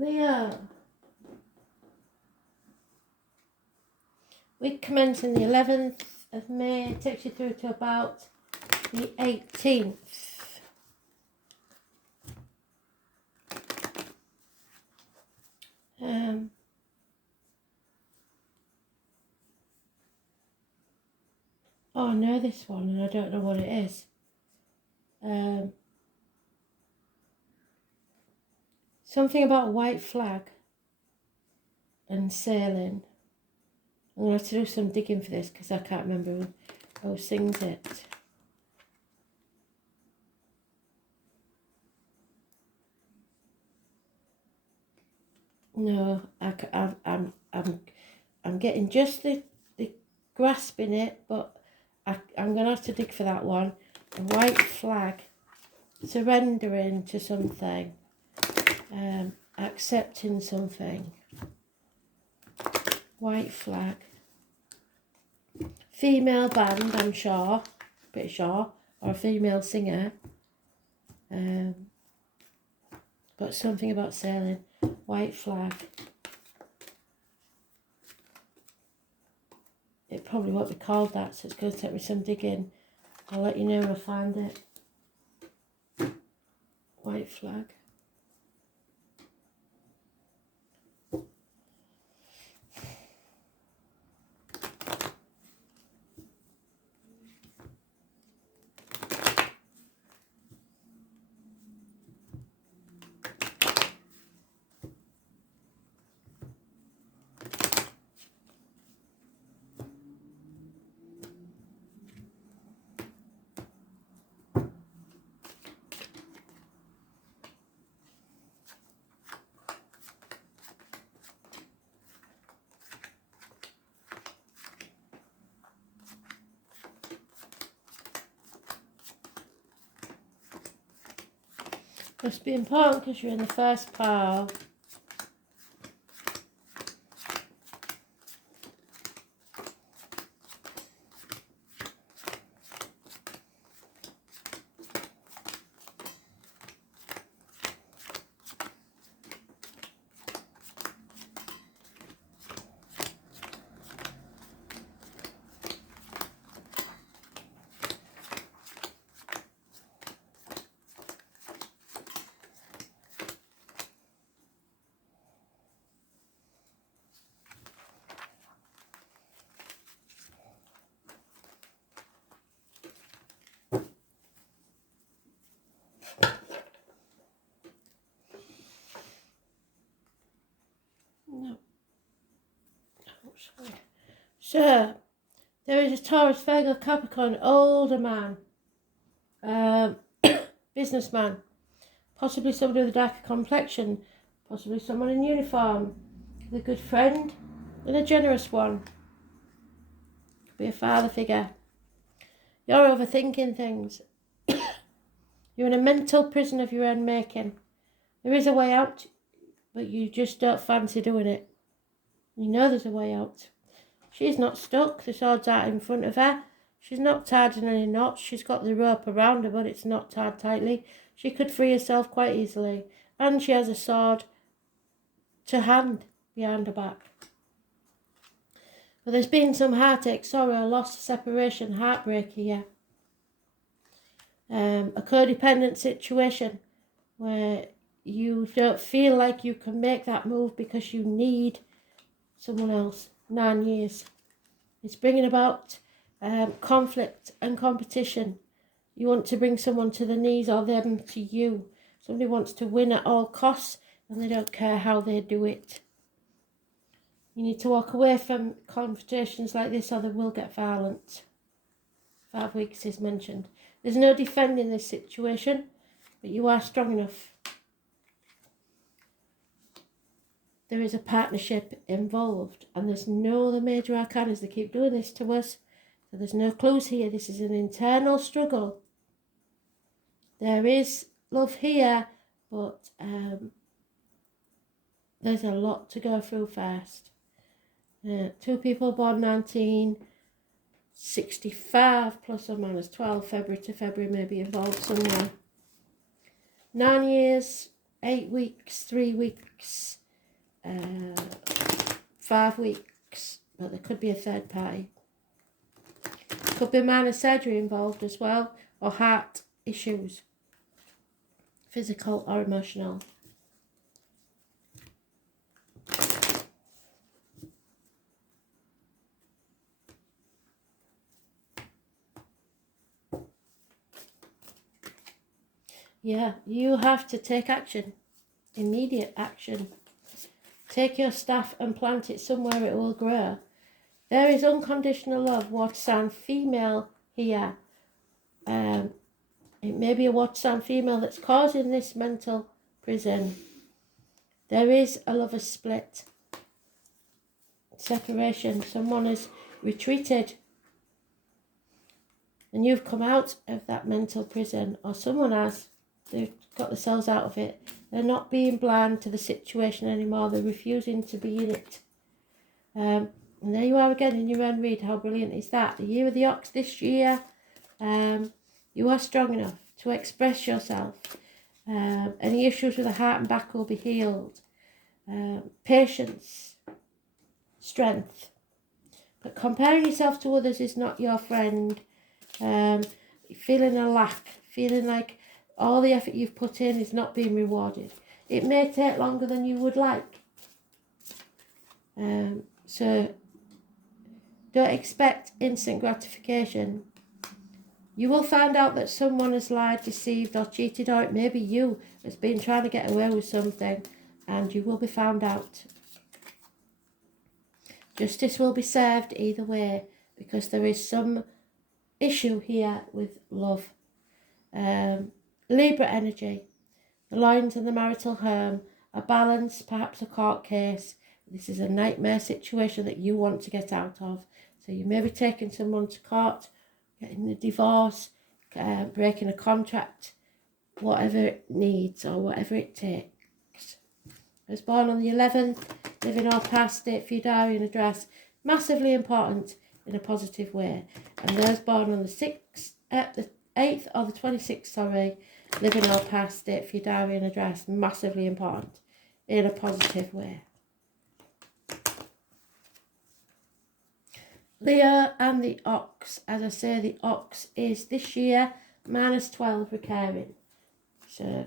Leo. Week commencing the 11th of May takes you through to about the 18th. Oh, I know this one and I don't know what it is. Something about a white flag and sailing. I'm going to have to do some digging for this because I can't remember who sings it. No, I'm getting just the grasp in it, but I'm going to have to dig for that one. A white flag, surrendering to something, accepting something. White flag. Female band, I'm sure, pretty sure, or a female singer. But something about sailing. White flag. It probably won't be called that, so it's going to take me some digging. I'll let you know when I find it. White flag. Must be important because you're in the first pile. No. Oh, sorry. So, there is a Taurus, Virgo, Capricorn, older man, businessman, possibly somebody with a darker complexion, possibly someone in uniform, with a good friend, and a generous one. Could be a father figure. You're overthinking things. You're in a mental prison of your own making. There is a way out, but you just don't fancy doing it. You know there's a way out. She's not stuck. The sword's out in front of her. She's not tied in any knots. She's got the rope around her, but it's not tied tightly. She could free herself quite easily. And she has a sword to hand behind her back. But there's been some heartache, sorrow, loss, separation, heartbreak here. A codependent situation where you don't feel like you can make that move because you need someone else. 9 years. It's bringing about conflict and competition. You want to bring someone to the knees or them to you. Somebody wants to win at all costs and they don't care how they do it. You need to walk away from confrontations like this or they will get violent. 5 weeks is mentioned. There's no defending this situation, but you are strong enough. There is a partnership involved, and there's no other major arcanas. They keep doing this to us, so there's no clues here. This is an internal struggle. There is love here, but there's a lot to go through first. 2 people born 1965, plus or minus 12, February to February may be involved somewhere. 9 years 8 weeks, 3 weeks, 5 weeks, but there could be a third party. Could be minor surgery involved as well, or heart issues, physical or emotional. Yeah, you have to take action, immediate action. Take your staff and plant it somewhere it will grow. There is unconditional love, water sign female here. It may be a water sign female that's causing this mental prison. There is a lover's split, separation. Someone has retreated and you've come out of that mental prison, or someone has. They've got themselves out of it. They're not being blind to the situation anymore. They're refusing to be in it. And there you are again in your own read. How brilliant is that? The year of the ox this year. You are strong enough to express yourself. Any issues with the heart and back will be healed. Patience, strength. But comparing yourself to others is not your friend. Feeling a lack, feeling like all the effort you've put in is not being rewarded. It may take longer than you would like. So don't expect instant gratification. You will find out that someone has lied, deceived or cheated, or it may be you that's been trying to get away with something, and you will be found out. Justice will be served either way, because there is some issue here with love. Libra energy, the lines and the marital home, a balance, perhaps a court case. This is a nightmare situation that you want to get out of. So you may be taking someone to court, getting a divorce, breaking a contract, whatever it needs or whatever it takes. I was born on the 11th, living or past, date for your diary and address, massively important in a positive way. And those born on the 6th, the 8th or the 26th, living or past, date for your diary and address, massively important in a positive way. Leo and the ox. As I say, the ox is this year -12 recurring. So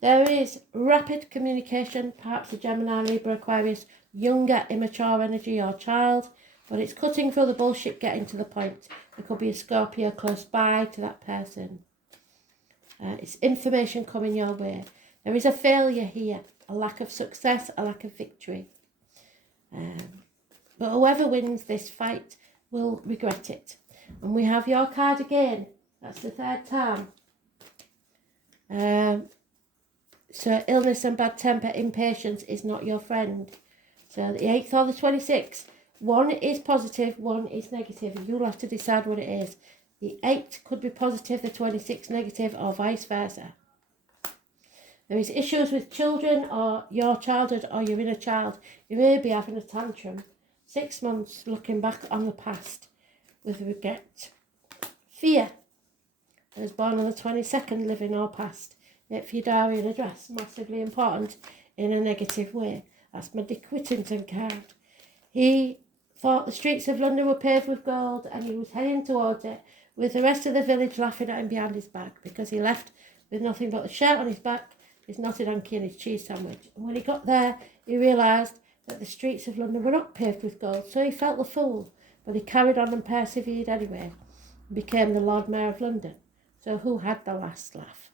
there is rapid communication, perhaps a Gemini, Libra, Aquarius, younger, immature energy or child, but it's cutting through the bullshit, getting to the point. There could be a Scorpio close by to that person. It's information coming your way. There is a failure here, a lack of success, a lack of victory. But whoever wins this fight will regret it. And we have your card again. That's the third time. So illness and bad temper, impatience is not your friend. So the 8th or the 26th, one is positive, one is negative. You'll have to decide what it is. The 8th could be positive, the 26th negative, or vice versa. There is issues with children or your childhood or your inner child. You may be having a tantrum. 6 months looking back on the past with regret. Fear. I was born on the 22nd, living or past. Yet for your diary and address, massively important in a negative way. That's my Dick Whittington card. He thought the streets of London were paved with gold and he was heading towards it with the rest of the village laughing at him behind his back because he left with nothing but the shirt on his back, his knotted hanky and his cheese sandwich. And when he got there, he realised that the streets of London were not paved with gold, so he felt the fool. But he carried on and persevered anyway and became the Lord Mayor of London. So who had the last laugh?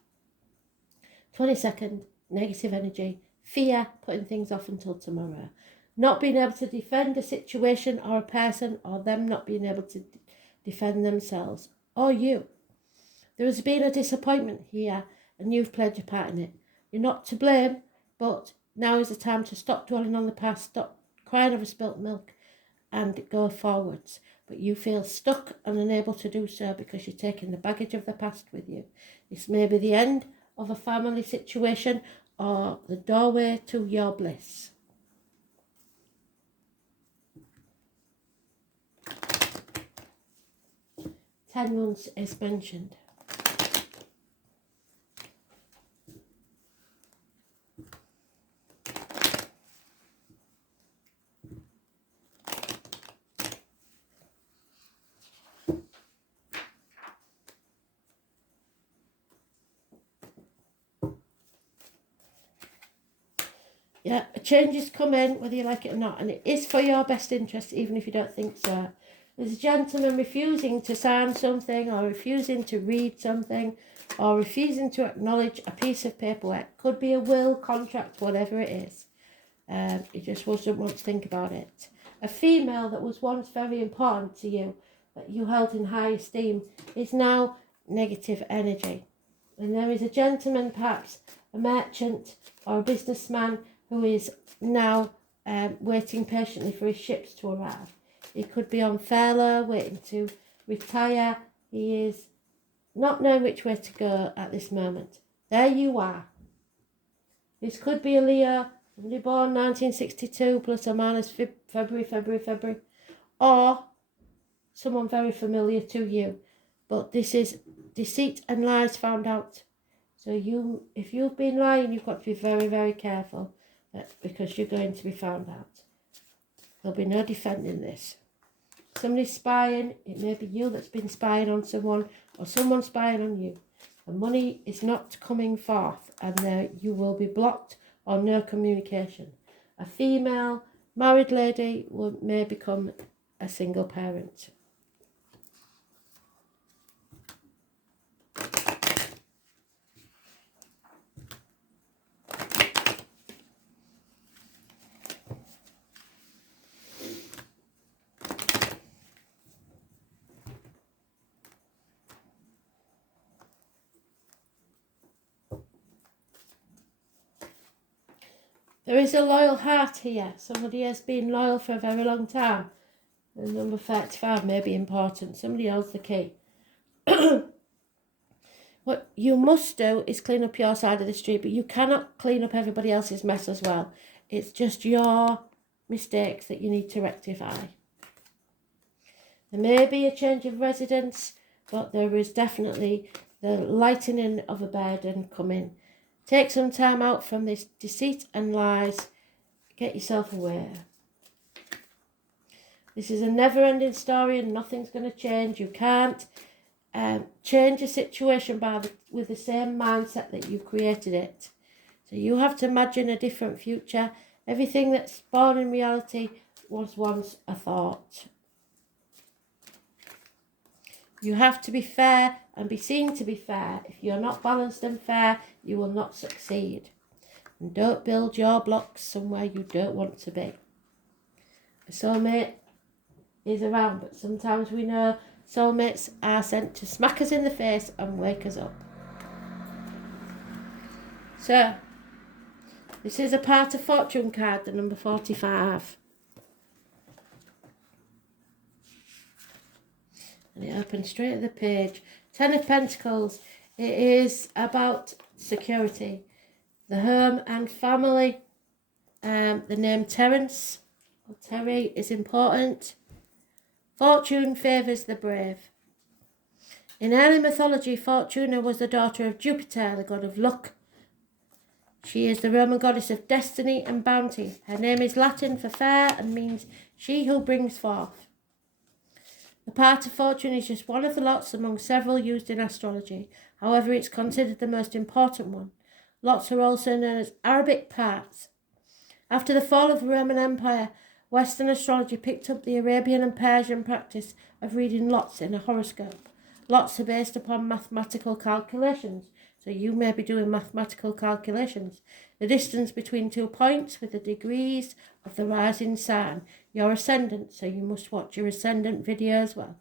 22nd, negative energy, fear, putting things off until tomorrow. Not being able to defend a situation or a person, or them not being able to defend themselves, or you. There has been a disappointment here and you've played your part in it. You're not to blame, but now is the time to stop dwelling on the past, stop crying over spilt milk and go forwards. But you feel stuck and unable to do so because you're taking the baggage of the past with you. This may be the end of a family situation or the doorway to your bliss. "10 months is mentioned. Yeah, a change is coming, whether you like it or not, and it is for your best interest, even if you don't think so. There's a gentleman refusing to sign something, or refusing to read something, or refusing to acknowledge a piece of paperwork. Could be a will, contract, whatever it is. He just doesn't want to think about it. A female that was once very important to you, that you held in high esteem, is now negative energy. And there is a gentleman, perhaps a merchant or a businessman, who is now waiting patiently for his ships to arrive. He could be on furlough, waiting to retire. He is not knowing which way to go at this moment. There you are. This could be a Leo, somebody born 1962, plus or minus February, or someone very familiar to you. But this is deceit and lies found out. So if you've been lying, you've got to be very, very careful, because you're going to be found out. There'll be no defending this. Somebody's spying. It may be you that's been spying on someone, or someone spying on you. The money is not coming forth, and you will be blocked or no communication. A female married lady may become a single parent. There is a loyal heart here. Somebody has been loyal for a very long time. And number 35 may be important. Somebody holds the key. What you must do is clean up your side of the street, but you cannot clean up everybody else's mess as well. It's just your mistakes that you need to rectify. There may be a change of residence, but there is definitely the lightening of a burden coming. Take some time out from this deceit and lies. Get yourself aware. This is a never-ending story, and nothing's going to change. You can't change a situation with the same mindset that you created it. So you have to imagine a different future. Everything that's born in reality was once a thought. You have to be fair and be seen to be fair. If you're not balanced and fair, you will not succeed. And don't build your blocks somewhere you don't want to be. A soulmate is around, but sometimes we know soulmates are sent to smack us in the face and wake us up. So, this is a part of fortune card, the number 45. And it opens straight at the page. 10 of Pentacles. It is about security, the home and family. The name Terence or Terry is important. Fortune favours the brave. In early mythology, Fortuna was the daughter of Jupiter, the god of luck. She is the Roman goddess of destiny and bounty. Her name is Latin for fair and means she who brings forth. The part of fortune is just one of the lots among several used in astrology. However, it's considered the most important one. Lots are also known as Arabic parts. After the fall of the Roman Empire, Western astrology picked up the Arabian and Persian practice of reading lots in a horoscope. Lots are based upon mathematical calculations, so you may be doing mathematical calculations. The distance between 2 points with the degrees of the rising sign, your ascendant, so you must watch your ascendant video as well.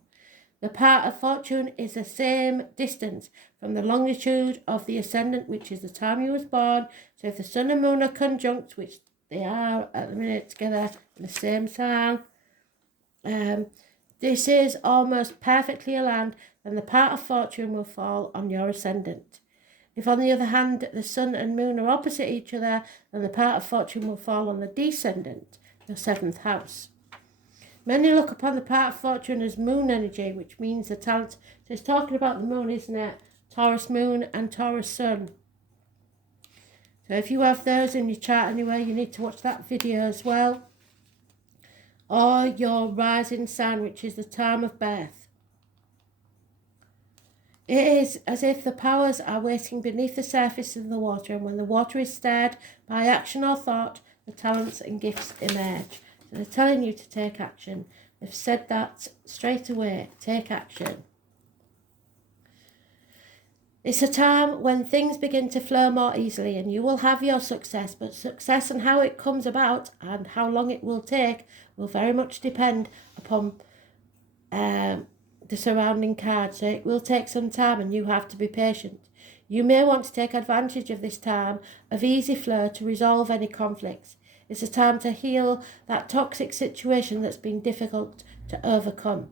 The part of fortune is the same distance from the longitude of the ascendant, which is the time you was born. So if the sun and moon are conjunct, which they are at the minute together in the same sign, this is almost perfectly aligned, and the part of fortune will fall on your ascendant. If, on the other hand, the sun and moon are opposite each other, then the part of fortune will fall on the descendant, the 7th house. Many look upon the part of fortune as moon energy, which means the talent. So it's talking about the moon, isn't it? Taurus moon and Taurus sun. So if you have those in your chart anyway, you need to watch that video as well. Or your rising sign, which is the time of birth. It is as if the powers are waiting beneath the surface of the water, and when the water is stirred by action or thought, the talents and gifts emerge. So they're telling you to take action. They've said that straight away. Take action. It's a time when things begin to flow more easily and you will have your success, but success and how it comes about and how long it will take will very much depend upon the surrounding cards. So it will take some time and you have to be patient. You may want to take advantage of this time of easy flow to resolve any conflicts. It's a time to heal that toxic situation that's been difficult to overcome.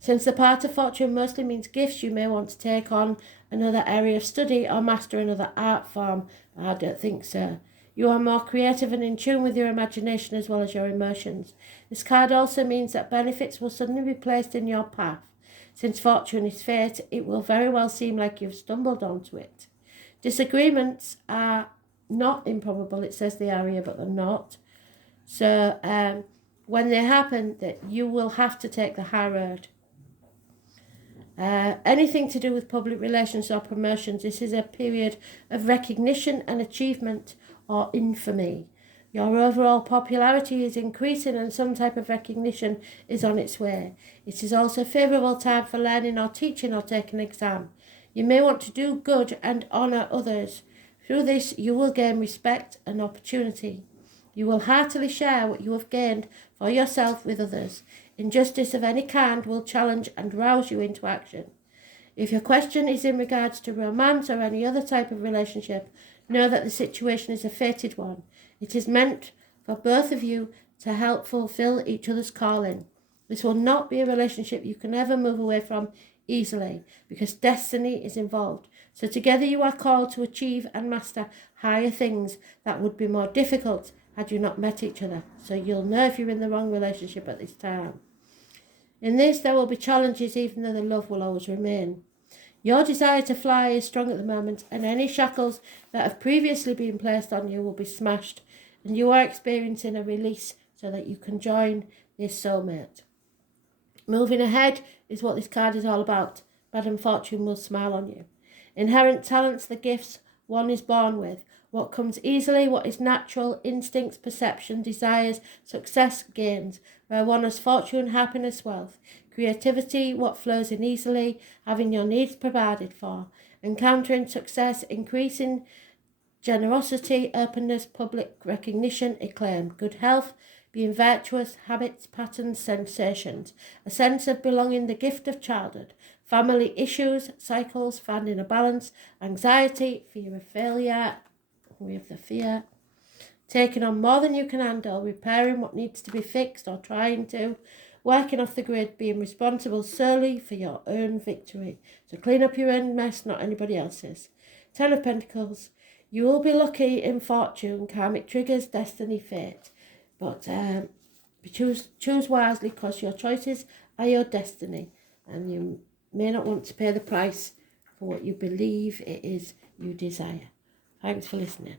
Since the part of fortune mostly means gifts, you may want to take on another area of study or master another art form. I don't think so. You are more creative and in tune with your imagination as well as your emotions. This card also means that benefits will suddenly be placed in your path. Since fortune is fate, it will very well seem like you've stumbled onto it. Disagreements are not improbable. It says they are here, but they're not. So when they happen, that you will have to take the high road. Anything to do with public relations or promotions, this is a period of recognition and achievement or infamy. Your overall popularity is increasing and some type of recognition is on its way. It is also a favourable time for learning or teaching or taking an exam. You may want to do good and honour others. Through this, you will gain respect and opportunity. You will heartily share what you have gained for yourself with others. Injustice of any kind will challenge and rouse you into action. If your question is in regards to romance or any other type of relationship, know that the situation is a fated one. It is meant for both of you to help fulfill each other's calling. This will not be a relationship you can ever move away from easily because destiny is involved. So together you are called to achieve and master higher things that would be more difficult had you not met each other. So you'll know if you're in the wrong relationship at this time. In this, there will be challenges even though the love will always remain. Your desire to fly is strong at the moment and any shackles that have previously been placed on you will be smashed and you are experiencing a release so that you can join this soulmate. Moving ahead is what this card is all about. Madam Fortune will smile on you. Inherent talents, the gifts one is born with. What comes easily, what is natural, instincts, perception, desires, success, gains, where one has fortune, happiness, wealth, creativity, what flows in easily, having your needs provided for, encountering success, increasing generosity, openness, public recognition, acclaim, good health, being virtuous, habits, patterns, sensations, a sense of belonging, the gift of childhood, family issues, cycles, finding a balance, anxiety, fear of failure, we have the fear, taking on more than you can handle, repairing what needs to be fixed or trying to, working off the grid, being responsible solely for your own victory. So clean up your own mess, not anybody else's. Ten of Pentacles, you will be lucky in fortune, karmic triggers, destiny, fate. But choose wisely because your choices are your destiny and you may not want to pay the price for what you believe it is you desire. Thanks for listening.